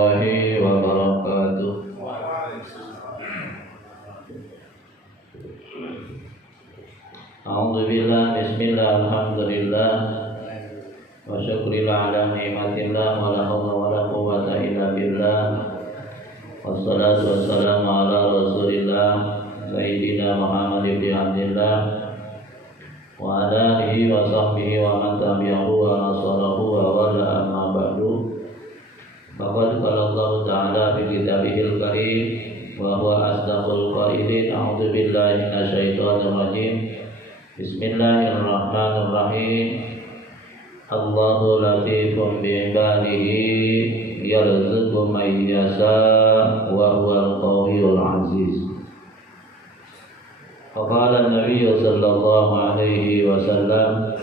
warahmatullahi wabarakatuh. Alhamdulillah, bismillah, alhamdulillah, wa syukurillah ala ni'matillah, wa la hawla wa la quwwata illa billah, wassalatu wassalamu ala rasulillah sayyidina Muhammad ibn Abdillah wa ala alihi wa sahbihi wa man tabi'ahu wa nasarahu wa wala amma ba'du. Faqad qala Allah ta'ala fi kitabihil karim wa huwa asdaqul qailin. A'udzu billahi minasyaitonir rajim. Bismillahirrahmanirrahim. Allahu latifun bi'ibadihi yarzuqu man yasha wa huwal qawiyyul aziz. Faqala an-nabiy sallallahu alaihi wasallam,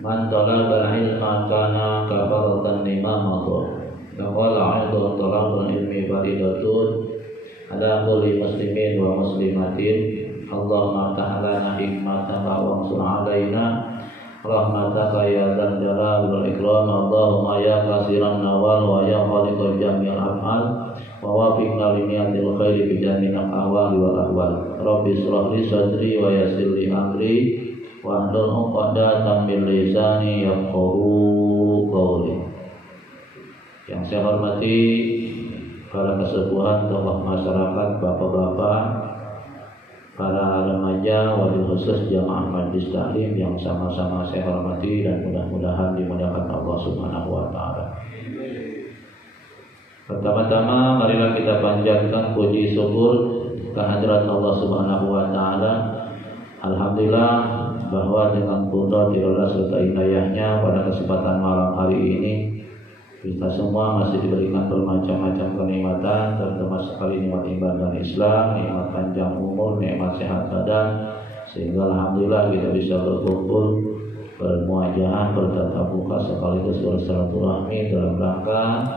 man talaba ilma kana kafaratan lima madha. Qala aidan talabul ilmi faridatun ala kulli muslimin wa muslimatin. Allahumma ta'ala hikmataka wa ansur alaina rahmataka ya dzal jalali wal ikram. Allahumma ya kasiran nawal wa ya khaliqal jami'il af'al wa wafiqna li niyatil khairi bi jami'il ahwali wal ahwal. Rabbi shrah li sadri wa yassir li amri wa hlul 'uqdatam min lisani yafqahu qawli. Yang saya hormati para kesepuhan, tokoh masyarakat, bapak-bapak, para remaja, wali khusus jamaah majlis taklim yang sama-sama saya hormati dan mudah-mudahan dimudahkan Allah Subhanahu wa taala. Pertama-tama marilah kita panjatkan puji syukur kehadirat Allah Subhanahu wa taala. Alhamdulillah bahwa dengan qudrat serta inayahnya pada kesempatan malam hari ini kita semua masih diberikan bermacam-macam kenikmatan, terutama sekali nikmat iman dan Islam, nikmat panjang umur, nikmat sehat badan, sehingga alhamdulillah kita bisa berkumpul, bermuajahah, bertatap muka sekaligus bersilaturahmi dalam rangka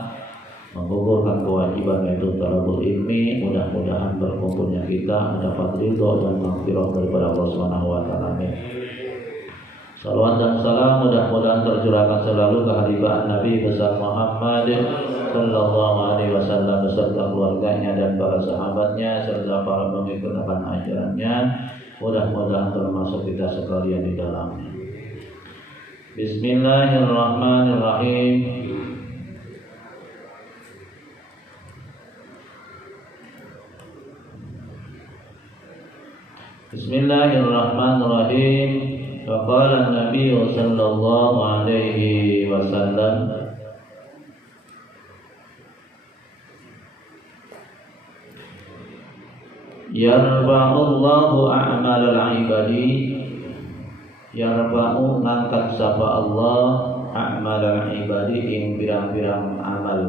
menggugurkan kewajiban yaitu talabul ilmi. Mudah-mudahan berkumpulnya kita mendapat ridho dan maghfirah daripada Allah Subhanahu wa taala. Salawat dan salam mudah-mudahan tercurahkan selalu ke haribaan Nabi besar Muhammad sallallahu alaihi wasallam beserta keluarganya dan para sahabatnya serta para pengikut ajarannya. Mudah-mudahan termasuk kita sekalian di dalamnya. Bismillahirrahmanirrahim. Bismillahirrahmanirrahim. Faqala an-nabiy sallallahu alaihi wasallam, yarfa'ullahu a'malal ibadi. Yarfa'u ngangkat sapa Allah a'malal ibadi ing pirang-pirang amal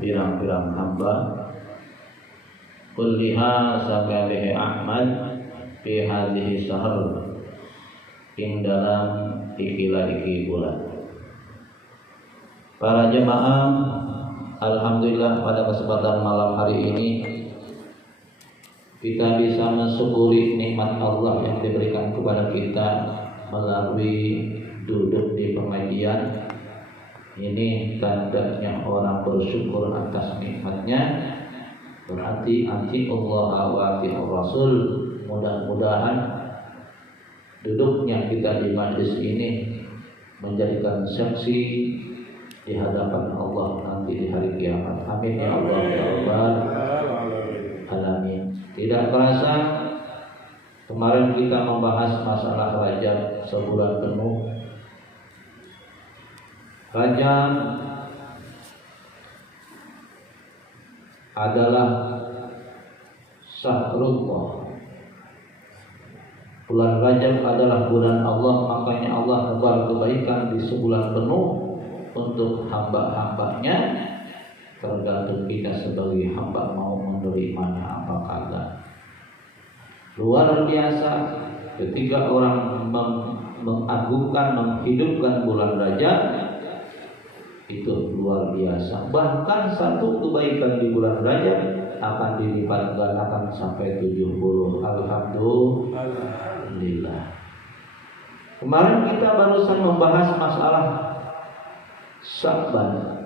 pirang-pirang hamba, kulliha sakalihi a'mal fi hadhihi syahr ing dalam iki bulan. Para jemaah, alhamdulillah pada kesempatan malam hari ini kita bisa mensyukuri nikmat Allah yang diberikan kepada kita melalui duduk di pengajian. Ini tandanya orang bersyukur atas nikmatnya. Berarti anti Allah wa Rasul. Mudah-mudahan duduknya kita di majlis ini menjadikan saksi di hadapan Allah nanti di hari kiamat. Amin ya Allah ya Rabbal alamin. Tidak terasa kemarin kita membahas masalah Rajab sebulan penuh. Rajab adalah syahrullah. Bulan Rajab adalah bulan Allah, makanya Allah tebar kebaikan di sebulan penuh untuk hamba-hambanya. Tergantung kita sebagai hamba mau menerimanya apa kagak. Luar biasa ketika orang mengagungkan, menghidupkan bulan Rajab, itu luar biasa. Bahkan satu kebaikan di bulan Rajab akan dilipat gandakan sampai 70. Alhamdulillah. Kemarin kita barusan membahas masalah Sya'ban.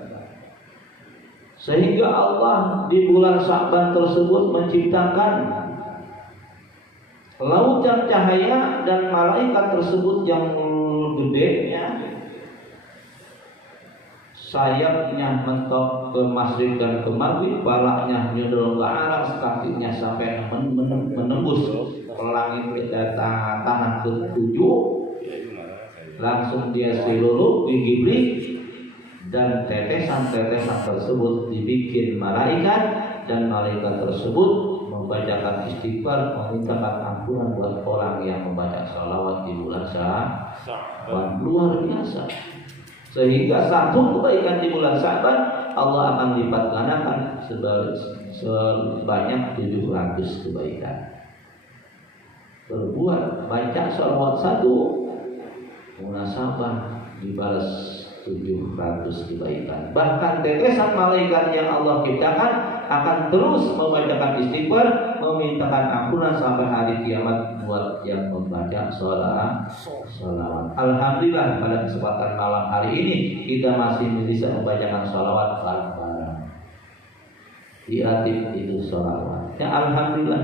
Sehingga Allah di bulan Sya'ban tersebut menciptakan lautan cahaya dan malaikat tersebut yang gedenya sayapnya mentok ke masjid dan ke maghrib, palanya nyundul ke aras, kakinya sampai menembus langit tanah ketujuh, langsung dia silulup di gibri, dan tetesan-tetesan tersebut dibikin malaikat, dan malaikat tersebut membacakan istighfar, memintakan ampunan buat orang yang membaca salawat di bulan Sya'ban. Luar biasa. Sehingga satu kebaikan di bulan Sya'ban Allah akan lipat gandakan sebanyak 700 kebaikan. Berbuat baca salawat satu munasabah dibalas 700 kebaikan. Bahkan tetesan malaikat yang Allah ciptakan akan terus membacakan istighfar, memintakan ampunan sampai hari kiamat buat yang membaca salawat. Alhamdulillah pada kesempatan malam hari ini kita masih bisa membacakan salawat bareng-bareng. Diatif itu salawat. Ya alhamdulillah.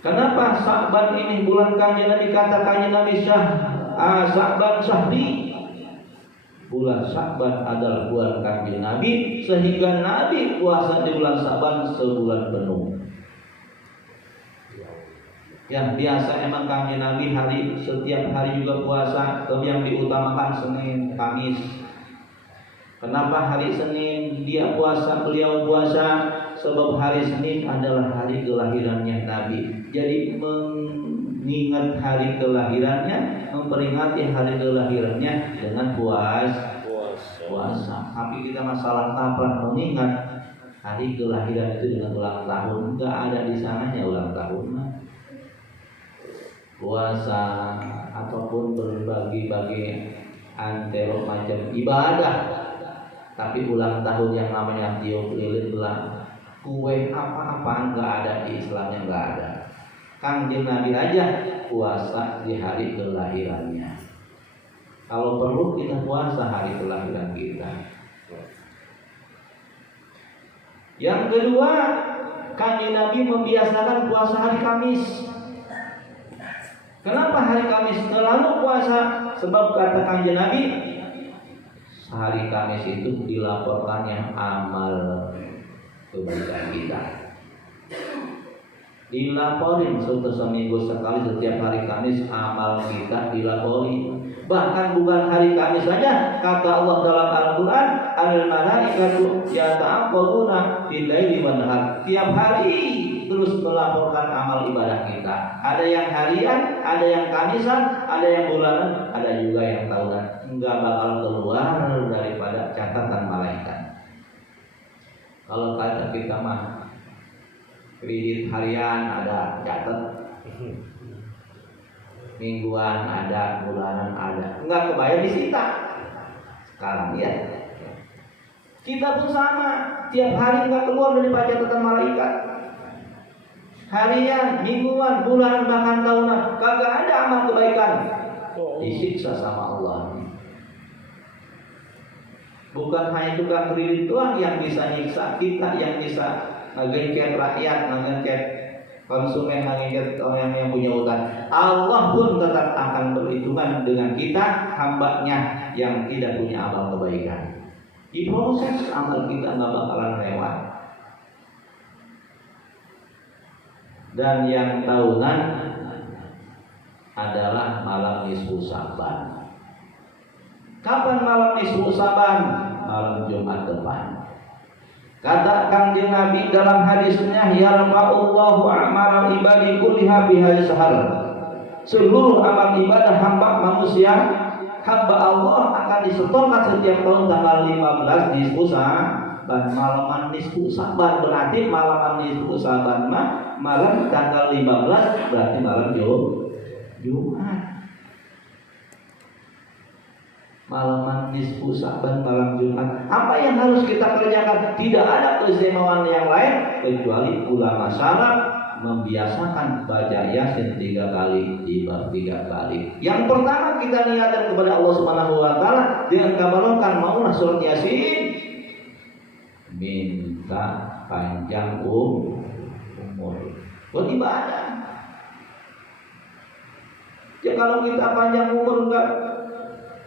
Kenapa Sya'ban ini bulan Kanjeng Nabi, kata Kanjeng Nabi Sya'ban syahri? Bulan Sya'ban adalah bulan Kanjeng Nabi, sehingga Nabi puasa di bulan Sya'ban sebulan penuh. Yang biasa emang Kanjeng Nabi setiap hari juga puasa, tapi yang diutamakan Senin, Kamis. Kenapa hari Senin beliau puasa? Sebab hari Senin adalah hari kelahirannya Nabi. Jadi mengingat hari kelahirannya, memperingati hari kelahirannya dengan puasa. Tapi kita masalah kapan mengingat hari kelahiran itu dengan ulang tahun, enggak ada di sananya ulang tahun. Puasa ataupun berbagi-bagi antero macam ibadah, tapi ulang tahun yang namanya tiup lilin belah kue apa-apa enggak ada di Islamnya, enggak ada. Kanjeng Nabi aja puasa di hari kelahirannya. Kalau perlu kita puasa hari kelahiran kita. Yang kedua, Kanjeng Nabi membiasakan puasa hari Kamis. Kenapa hari Kamis selalu puasa? Sebab kata Kanjeng Nabi, hari Kamis itu dilaporkannya amal kebaikan kita. Dilaporin seminggu sekali, setiap hari Kamis amal kita dilapori. Bahkan bukan hari Kamis saja, kata Allah dalam Al-Quran, al-malaikatu yata'aqqabuna bil-laili wan-nahar. Tiap hari terus melaporkan amal ibadah kita. Ada yang harian, ada yang Kamisan, ada yang bulanan, ada juga yang tahunan. Enggak bakal keluar daripada catatan malaikat. Kalau kata kita mah kredit harian ada, catat, mingguan ada, bulanan ada, enggak kebayar disita. Sekarang ya, kita pun sama, tiap hari enggak keluar dari catatan malaikat. Harian, mingguan, bulanan, bahkan tahunan, kagak ada amal kebaikan, disiksa sama Allah. Bukan hanya tukang kredit doang yang bisa nyiksa kita, yang bisa ngegengket rakyat, ngegengket konsumen, ngegengket orang yang punya utang. Allah pun tetap akan berhitungan dengan kita, hambanya yang tidak punya amal kebaikan. Diproses amal kita, nggak bakalan lewat. Dan yang tahunan adalah malam nisfu Sya'ban. Kapan malam nisfu Sya'ban? Malam Jumat depan. Kata Kanjeng Nabi dalam hadisnya, yarfa'ullahu a'maral ibadi kulliha bihari sahar. Seluruh amal ibadah hamba manusia, hamba Allah akan disetorkan setiap tahun tanggal 15 nisfu Sya'ban. Malaman nisfu Sya'ban berarti malaman nisfu Sya'ban malam tanggal 15 berarti malam Jumat. Malaman nisfu Sya'ban, malam Jumat. Apa yang harus kita kerjakan? Tidak ada keistimewaan yang lain kecuali ulama salaf membiasakan baca Yasin 3 kali, jilbab 3 kali. Yang pertama kita niatkan kepada Allah Subhanahu wa taala dengan kabarkan maulah surat Yasin. minta panjang umur buat ibadah. Ya kalau kita panjang umur enggak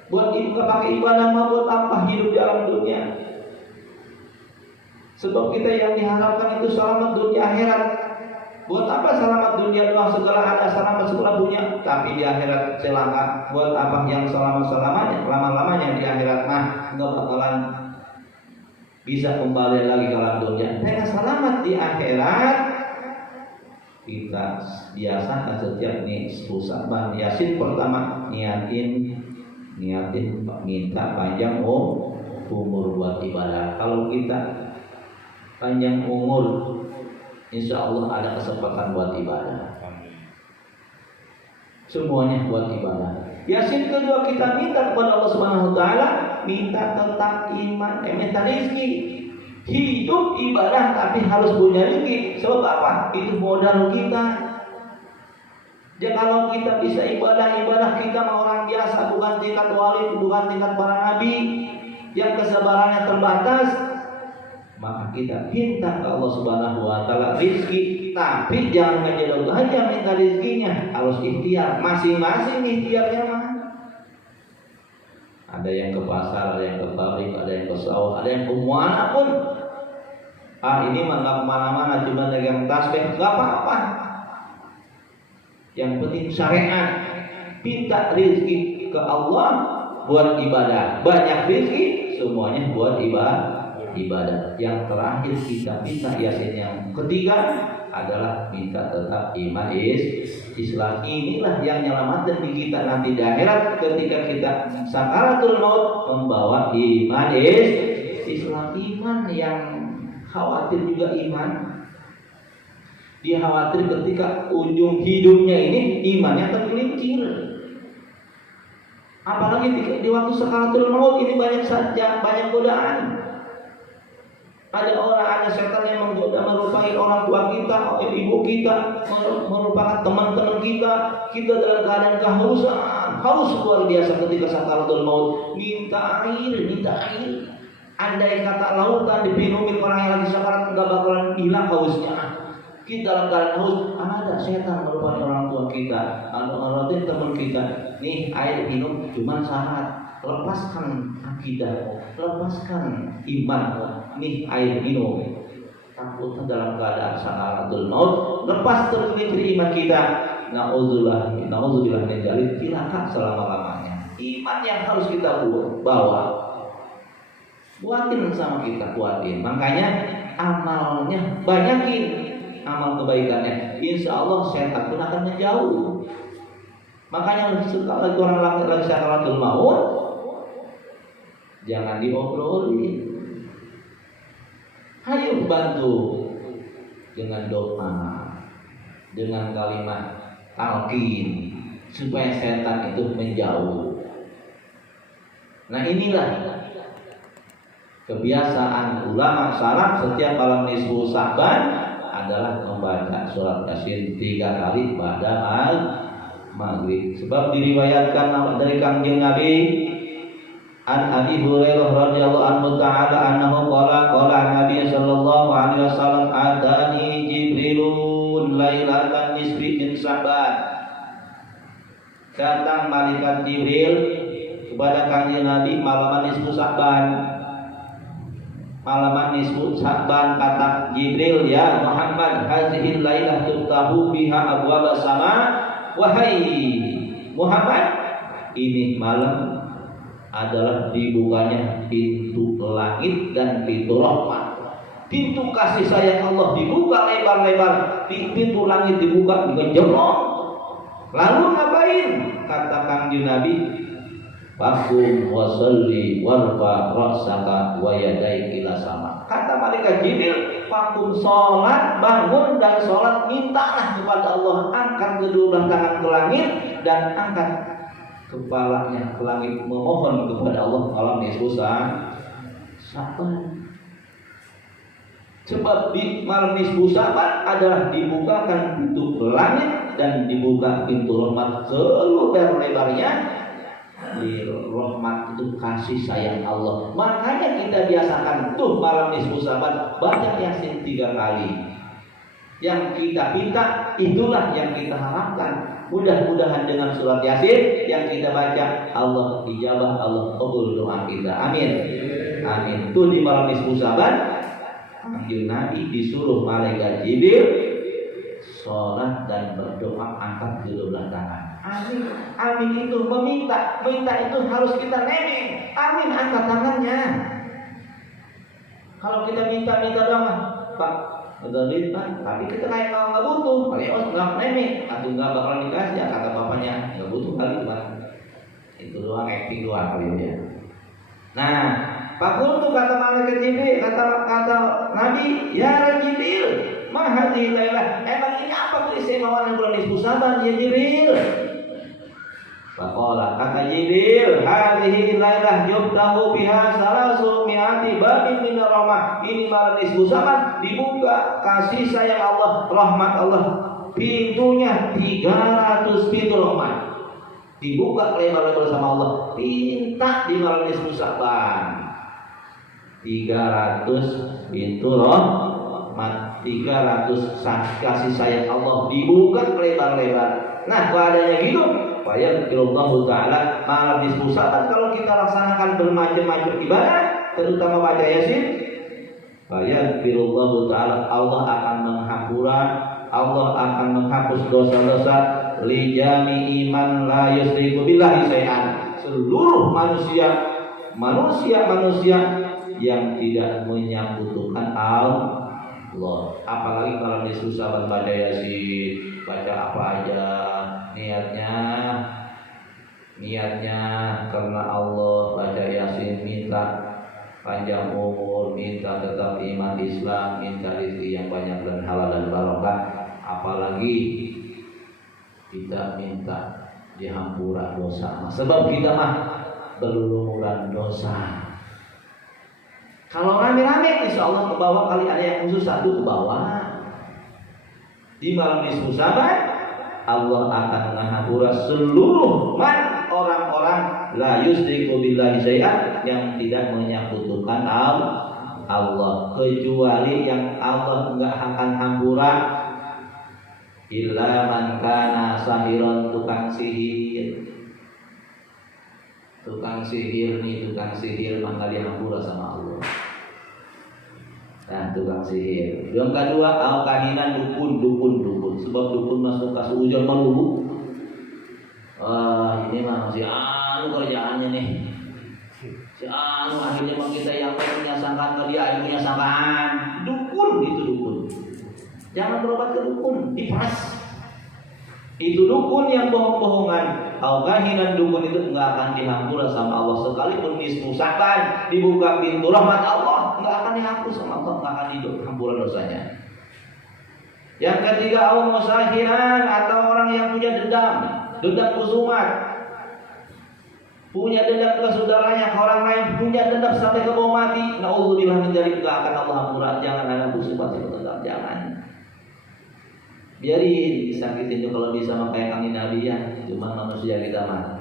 pakai ibadah, mau buat apa hidup di alam dunia? Sebab kita yang diharapkan itu selamat dunia akhirat. Buat apa selamat dunia doang, segala ada selamat segala dunia, tapi di akhirat celaka. Buat apa yang selamat-selamanya, lama-lamanya di akhirat mah enggak bakalan bisa kembali lagi ke alam dunia. Dengan selamat di akhirat, kita biasakan setiap nih Saban Yasin pertama niatin minta panjang umur buat ibadah. Kalau kita panjang umur, insya Allah ada kesempatan buat ibadah. Semuanya buat ibadah. Yasin kedua kita minta kepada Allah Subhanahu Wa Taala, minta tentang iman, minta rezeki. Hidup ibadah tapi harus punya rezeki. Sebab apa? Itu modal kita. Ya kalau kita bisa ibadah kita mah orang biasa, bukan tingkat wali, bukan tingkat para nabi yang kesabarannya terbatas. Maka kita minta ke Allah Subhanahu Wa Taala rezeki, tapi jangan menjadi aja minta rezekinya, harus ikhtiar, masing-masing ikhtiarnya mah. Ada yang ke pasar, ada yang ke pabrik, ada yang ke sawah, ada yang ke mana pun. Ini mah nggak kemana-mana, cuma dagang tasbih, nggak apa-apa. Yang penting syariat, minta rezeki ke Allah buat ibadah, banyak rezeki semuanya buat ibadah. Yang terakhir kita minta Yasin yang ketiga adalah minta tetap iman Islam. Inilah yang menyelamatkan kita nanti di akhirat ketika kita sakaratul maut membawa iman Islam. Iman yang khawatir juga iman. Dia khawatir ketika ujung hidupnya ini imannya tergelincir. Apalagi di waktu sakaratul maut ini banyak godaan. Ada setan yang menggoda, merupakan orang tua kita, ibu kita, merupakan teman-teman kita dalam keadaan kehausan, haus luar biasa ketika sakaratul maut, minta air. Andai kata lautan dipenuhi orang yang lagi sakarat, enggak bakalan hilang hausnya. Kita dalam keadaan haus, ada setan merupakan orang tua kita, ada teman kita. Nih air minum cuma syarat, lepaskan akidah, lepaskan iman. Nih air minum. Takutnya dalam keadaan sakaratul maut lepas tergelincir iman kita. Nauzubillah min dzalik, celaka selama-lamanya. Iman yang harus kita bawa, buatin sama kita, kuatin. Makanya amalnya banyakin, amal kebaikannya. Insya Allah setan pun akan menjauh. Makanya sekali orang lagi sakaratul maut, jangan diobrolin. Ayo bantu dengan doa, dengan kalimat talqin supaya setan itu menjauh. Nah inilah kebiasaan ulama salaf setiap malam nisfu Saban adalah membaca surat Yasin 3 kali pada maghrib. Sebab diriwayatkan dari Kangjeng Nabi An Abi Hurairah radhiyallahu anhu ta'ala annahu qala Nabi sallallahu alaihi wasallam atani Jibrilun lailatan nisfi min Saban. Datang malaikat Jibril kepada Kangjeng Nabi malaman nisfu Saban. Malaman nisfu Saban kata Jibril, ya Muhammad, hadhil lailah tuftahu biha abwab as-sama. Wahai Muhammad, ini malam adalah dibukanya pintu langit dan pintu rahmat. Pintu kasih sayang Allah dibuka lebar-lebar, pintu langit dibuka gejolong. Lalu ngapain? Kata Kangjeng Nabi, "Faqum wa sholli warfa ra'saka wa yadaika ila sama." Kata malaikat Jibril, "Faqum, salat, bangun dan salat, mintalah kepada Allah, angkat kedua belah tangan ke langit dan angkat kepalanya ke langit, memohon kepada Allah malam nisfu Saban." Sebab di malam nisfu Saban adalah dibukakan pintu langit dan dibuka pintu rahmat selebar-lebarnya. Rahmat itu kasih sayang Allah. Makanya kita biasakan tuh malam nisfu Sa'ban baca Yasin 3 kali. Yang kita minta itulah yang kita harapkan. Mudah-mudahan dengan surat Yasin yang kita baca Allah ijabah, Allah qabul doa kita. Amin. Amin. Tuh di malam nisfu Sa'ban Nabi disuruh malaikat Jibril sholat dan berdoa angkat kedua tangan. Amin. Amin itu meminta. Minta itu harus kita nemeng. Amin angkat tangannya. Kalau kita minta doang, Pak, betul Pak. Tapi kita kayak nggak butuh. Paling nggak nemeng. Atau nggak bakalan dikasih ya kata bapaknya. Nggak butuh kali Pak. Itu doang acting doang kali ya. Nah, Pak Guru kata malaikat Jibril, kata Nabi, ya Jibril, mahadhi lailah. Emang ini apa keistimewaan bulan nisfu Sa'ban ya Jibril? Faqala kata Jibril, hadhihi lailah yubtahu biha salasu mi'ati babin min rahmah. Ini malam nisfu Sa'ban dibuka kasih sayang Allah, rahmat Allah. Pintunya 300 pintu rahmat. Dibuka lebar-lebar sama Allah. Minta di malam nisfu Sa'ban. 300 pintu rahmat, 300 kasih sayang Allah dibuka lebar-lebar. Nah, padanya gitu, Fayaghfirullahu ta'ala malam nisfu Sa'ban kalau kita laksanakan bermacam-macam ibadah, terutama baca Yasin, Fayaghfirullahu ta'ala Allah akan menghapura, Allah akan menghapus dosa-dosa li jami'i man la yusyriku billahi syai'an. Seluruh manusia yang tidak menyekutukan Allah. Apalagi kalau nisfu Sa'ban baca Yasin, baca apa aja, niatnya karena Allah, baca Yasin minta panjang umur, minta tetap iman Islam, minta rezeki yang banyak dan halal dan barokah. Apalagi kita minta dihampura dosa, sebab kita mah berlumuran dosa. Kalau rame-rame insya Allah ke bawah, kali ada yang khusus satu ke bawah. Di malam nisfu Sa'ban Allah akan menghapura seluruh orang-orang la yusyriku billahi syai'an yang tidak menyekutukan Allah, kecuali yang Allah enggak akan hampura illa man kana sahiron, tukang sihir maka dihampura sama Allah. Nah, tukang sihir. Yang kedua, al-kahinan, dukun. Sebab dukun masuk ke sujud melulu. Ini mah si anu kerjaannya nih. Si anu akhirnya mah kita yang punya sangkaan ke dia, punya sangkaan. Dukun. Jangan berobat ke dukun, diperas. Itu dukun yang bohong-bohongan. Al-kahinan, dukun itu enggak akan dihampura sama Allah. Sekalipun nisfu Sa'ban dibuka pintu rahmat Allah, enggak akan dihapus sama Allah, enggak akan dihampura dosanya. Yang ketiga, al-musahiran, atau orang yang punya dendam kusumat. Punya dendam ke saudaranya, ke orang lain, punya dendam sampai ke bawah mati. Na'udzubillah min dzalik, enggak akan Allah hampura. Jangan ada kusumat itu, tetap jangan. Biarin disakitin itu kalau bisa mah kayak kami Nabi ya. Cuma manusia kita mah.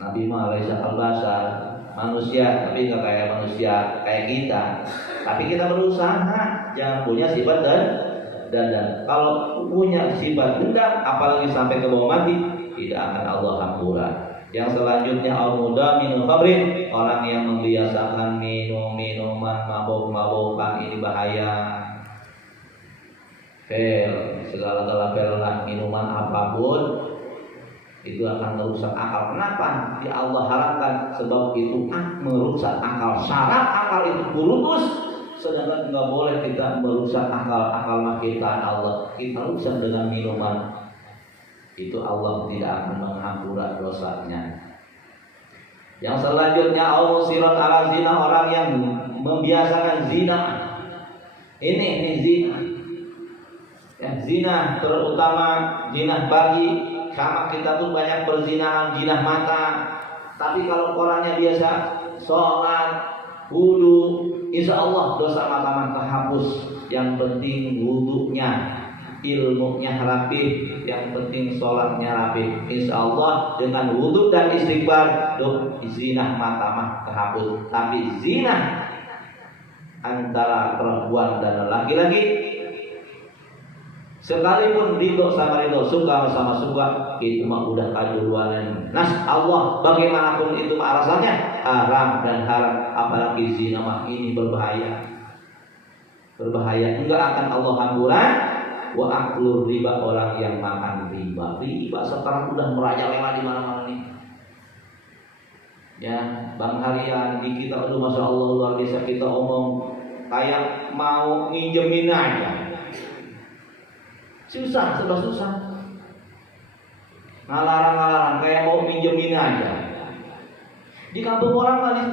Nabi mah laisa al-basar, manusia tapi enggak kayak manusia kayak kita. Tapi kita berusaha jangan punya sifat dan kalau punya sifat dendam apalagi sampai ke bawah mati, tidak akan Allah hampura. Yang selanjutnya al-mudaminul khamrin, orang yang membiasakan minuman mabuk-mabukan, ini bahaya. Segala-gala lah, minuman apapun itu akan merusak akal. Kenapa? Ya Allah haramkan, sebab itu merusak akal. Syarat akal itu putus, sedangkan nggak boleh kita merusak akal makhluk Allah. Kita rusak dengan minuman, itu Allah tidak akan menghampura dosanya. Yang selanjutnya al-musirat ala zina, orang yang membiasakan zina. Ini zina. Ya, zina terutama zina bagi, sama kita tuh banyak perzinahan, zina mata. Tapi kalau orangnya biasa sholat, wudu, insya Allah dosa mata kehapus. Yang penting wudunya ilmunya rapi, yang penting sholatnya rapi. Insya Allah dengan wudhu dan istighfar, zina mata mah kehapus. Tapi zina antara perempuan dan laki-laki, sekalipun ridho sama ridho, suka sama suka, itu mah udah kaduluan. Nas Allah bagaimanapun itu mah rasanya haram dan haram. Apalagi zina mah ini berbahaya. Enggak akan Allah hamburan. Wa aklur riba, orang yang makan riba. Riba sekarang udah merajalela di mana-mana nih. Ya, Bang Harian di kita, aduh masya Allah luar biasa, kita omong kayak mau minjemin aja. Susah, serba susah. Ngalarang kayak mau minjemin aja. Di kampung orang tadi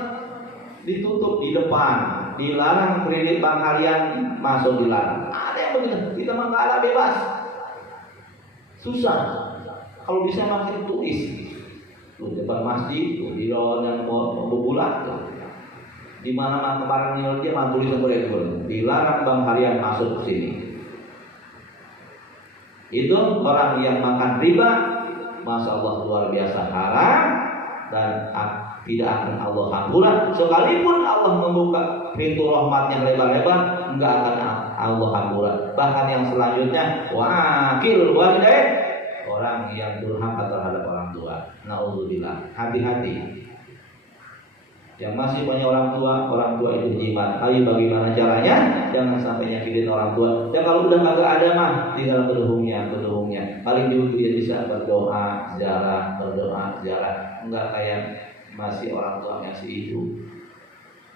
ditutup di depan, dilarang kredit Bang Harian masuk, dilarang. Ada yang begitu, kita mah nggak ada bebas. Susah. Kalau bisa makin tulis, tuh depan masjid, tuh di ruang yang mau berbulan, di mana kemarin nilai dia mah tulis seperti itu, dilarang Bang Harian masuk ke sini. Itu orang yang makan riba, masya Allah luar biasa haram dan tidak akan Allah hamburan. Sekalipun Allah membuka pintu rahmatnya lebar-lebar, enggak akan Allah hamburan. Bahkan yang selanjutnya, wakil walidain, orang yang durhaka terhadap orang tua. Naudzubillah. Hati-hati. Yang masih punya orang tua itu jimat. Ayo bagaimana caranya? Jangan sampai nyakitin orang tua. Ya kalau udah kagak ada mah, tinggal keduhungnya. Paling juga dia bisa berdoa, ziarah. Enggak kayak masih orang tua ngasih itu.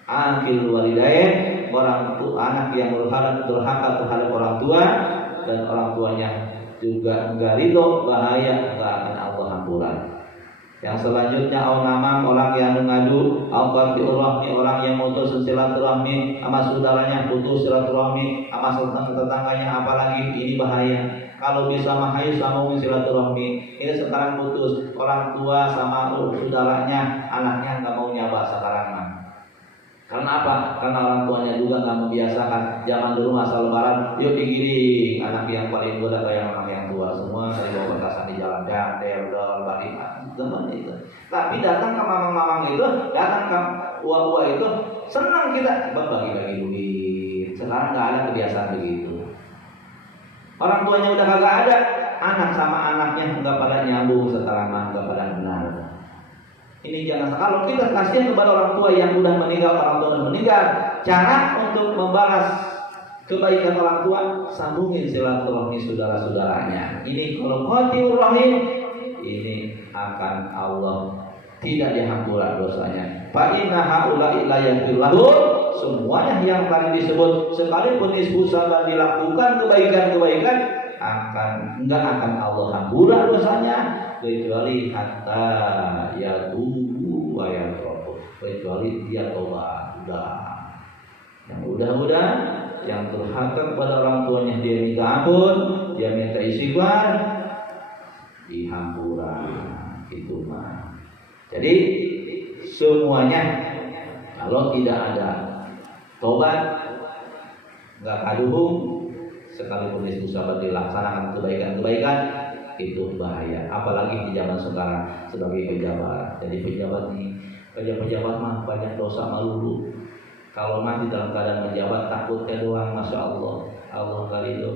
Akil walidain, orang tua anak yang durhaka terhadap orang tua dan orang tuanya juga enggak ridho, bahaya, enggak akan Allah hampuran. Yang selanjutnya al-namam, orang yang mengadu, al-qati'ur-rahmi, orang yang mutus silaturahmi sama saudaranya, putus silaturahmi sama tetangganya, apalagi ini bahaya. Kalau bisa mahayu sambung silaturahmi. Ini sekarang putus, orang tua sama saudaranya, anaknya nggak mau nyaba sekarang mah. Karena apa? Karena orang tuanya juga nggak membiasakan. Zaman dulu masa lebaran, yuk digiring, anak yang paling muda kayak anak yang tua, semua saya bawa petasan di jalan dor balik zaman itu. Tapi datang ke mamang-mamang itu, datang ke uwa-uwa itu, senang kita berbagi duit. Sekarang nggak ada kebiasaan begitu. Orang tuanya udah kagak ada, anak sama anaknya nggak pada nyambung sekarang, nggak pada benar. Ini jangan, kalau kita kasihan kepada orang tua yang udah meninggal, cara untuk membalas kebaikan orang tua, sambungin silaturahmi saudara-saudaranya. Ini kalau qati'ur rahim, ini akan Allah tidak dihampuran dosanya. Fa inna haula'i la yaghfirullahu, semuanya yang tadi disebut, sekalipun nisfu sabar dilakukan kebaikan enggak akan Allah hampuran dosanya, kecuali hatta yatubu wa yatubu, kecuali dia tobat. Yang udah yang durhaka kepada orang tuanya, dia minta ampun, dia minta istighfar, dihampuran. Itu mah. Jadi semuanya kalau tidak ada tobat, nggak kaduhung, sekalipun sahabat dilaksanakan kebaikan, itu bahaya. Apalagi di zaman sekarang sebagai pejabat. Jadi pejabat mah banyak dosa malu. Kalau mati dalam keadaan menjabat, takutnya doang, masya Allah kali itu.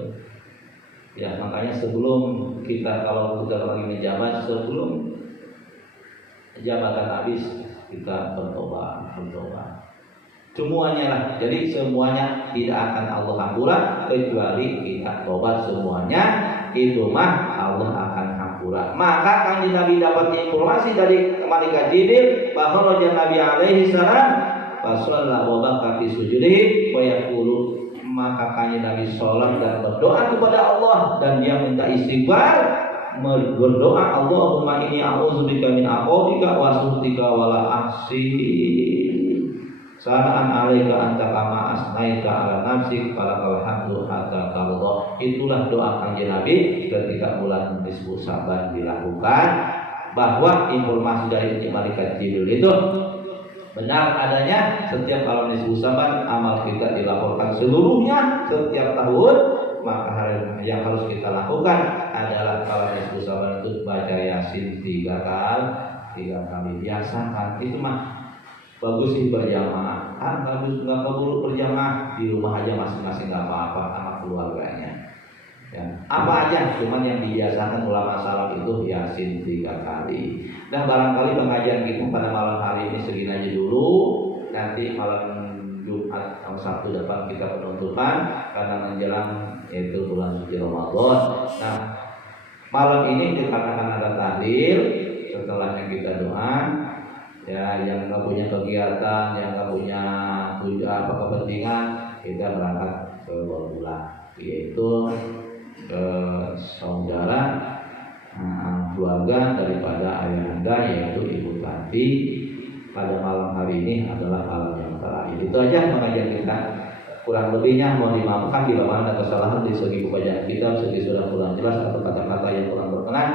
Ya makanya sebelum kita, kalau kita lagi menjabat, sebelum jabatan habis, kita bertobat. Semuanya lah. Jadi semuanya tidak akan Allah hampuran, kecuali kita tobat semuanya. Itu mah Allah akan hampuran. Maka Kanjeng Nabi dapat informasi dari malaikat Jibril bahwa Nabi alaihi salam fasalla wa baka fi sujudihi wa yaqulu, maka Kanjeng Nabi sholat dan berdoa kepada Allah, dan dia minta istighfar, berdoa, Allahumma inni a'udzubika min aqdika wa suhtika wa la ahsi sana'an 'alaika anta kama asnaita 'ala nafsik falakal hamdu hatta tarda. Itulah doa Kanjeng Nabi ketika bulan nisfu Sa'ban dilakukan, bahwa informasi dari malaikat Jibril itu benar adanya. Setiap kalau nisfu Sa'ban amal kita dilaporkan seluruhnya setiap tahun, maka hal yang harus kita lakukan adalah kalau Nisfu Syaban itu baca Yasin 3 kali. Biasakan, itu mah bagus sih berjamaah. Nggak perlu berjamaah, di rumah aja masing-masing nggak apa-apa sama keluarganya. Ya, apa aja, cuman yang dibiasakan ulama salaf itu Yasin 3 kali. Dan barangkali pengajian kita pada malam hari ini segini aja dulu. Nanti malam Jumat atau Sabtu depan kita penutupan karena menjelang yaitu bulan suci Ramadan. Nah, malam ini dikatakan ada tahlil, setelahnya kita doa. Ya, yang nggak punya kegiatan, yang nggak punya kepentingan, kita berangkat ke Bawula, yaitu ke saudara keluarga daripada ayah anda, yaitu Ibu Tati. Pada malam hari ini adalah malam yang terakhir. Itu aja pengajian kita. Kurang lebihnya mohon dimaafkan bila mana ada kesalahan di segi pembacaan kita, segi sudah kurang jelas atau kata-kata yang kurang berkenan.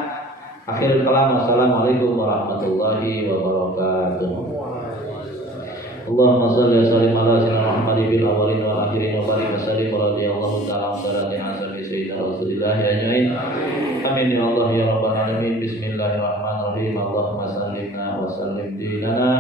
Akhirul kalam, wassalamualaikum warahmatullahi wabarakatuh. Allahumma shalli wa sallim ala sayyidina Muhammadin bil awwalin wal akhirin wa barik wa sallim radhiyallahu ta'ala an sayyidina Rasulillah ajmain. Amin ya Allah ya rabbal alamin. Bismillahirrahmanirrahim. Allahumma sallimna wa sallim dinana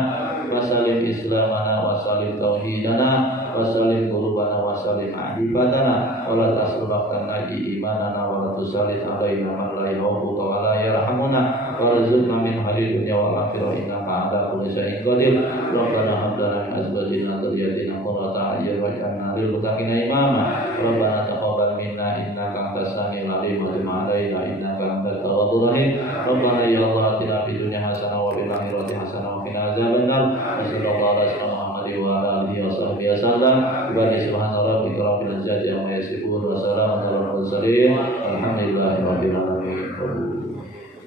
wa sallim islamana wa sallim tauhidana wa sallim qulubana wa sallim ahibadana wa la tasrulakkan naji imanana wa la tusallit alaina man la yahbuka wa la yarhamuna wa rizqna min hari dunya wal akhirah innaka ala kulli syai'in qadir. Rabbana hab lana min azwajina wa dhurriyyatina qurrata a'yun waj'alna lil muttaqina imama. Rabbana taqabbal minna innaka antas samiul alim wa tub 'alaina innaka antat tawwabur rahim. Rabbana ya Allah atina fid dunya hasanah wa fil akhirati hasanah wa qina adzabannar. Sallallahu alaihi wa ala alihi wa sahbihi wasallam. Subhana rabbika rabbil izzati amma yasifun wa salamun alal mursalin. Alhamdulillahi rabbil alamin.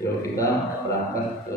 Yuk kita berangkat ke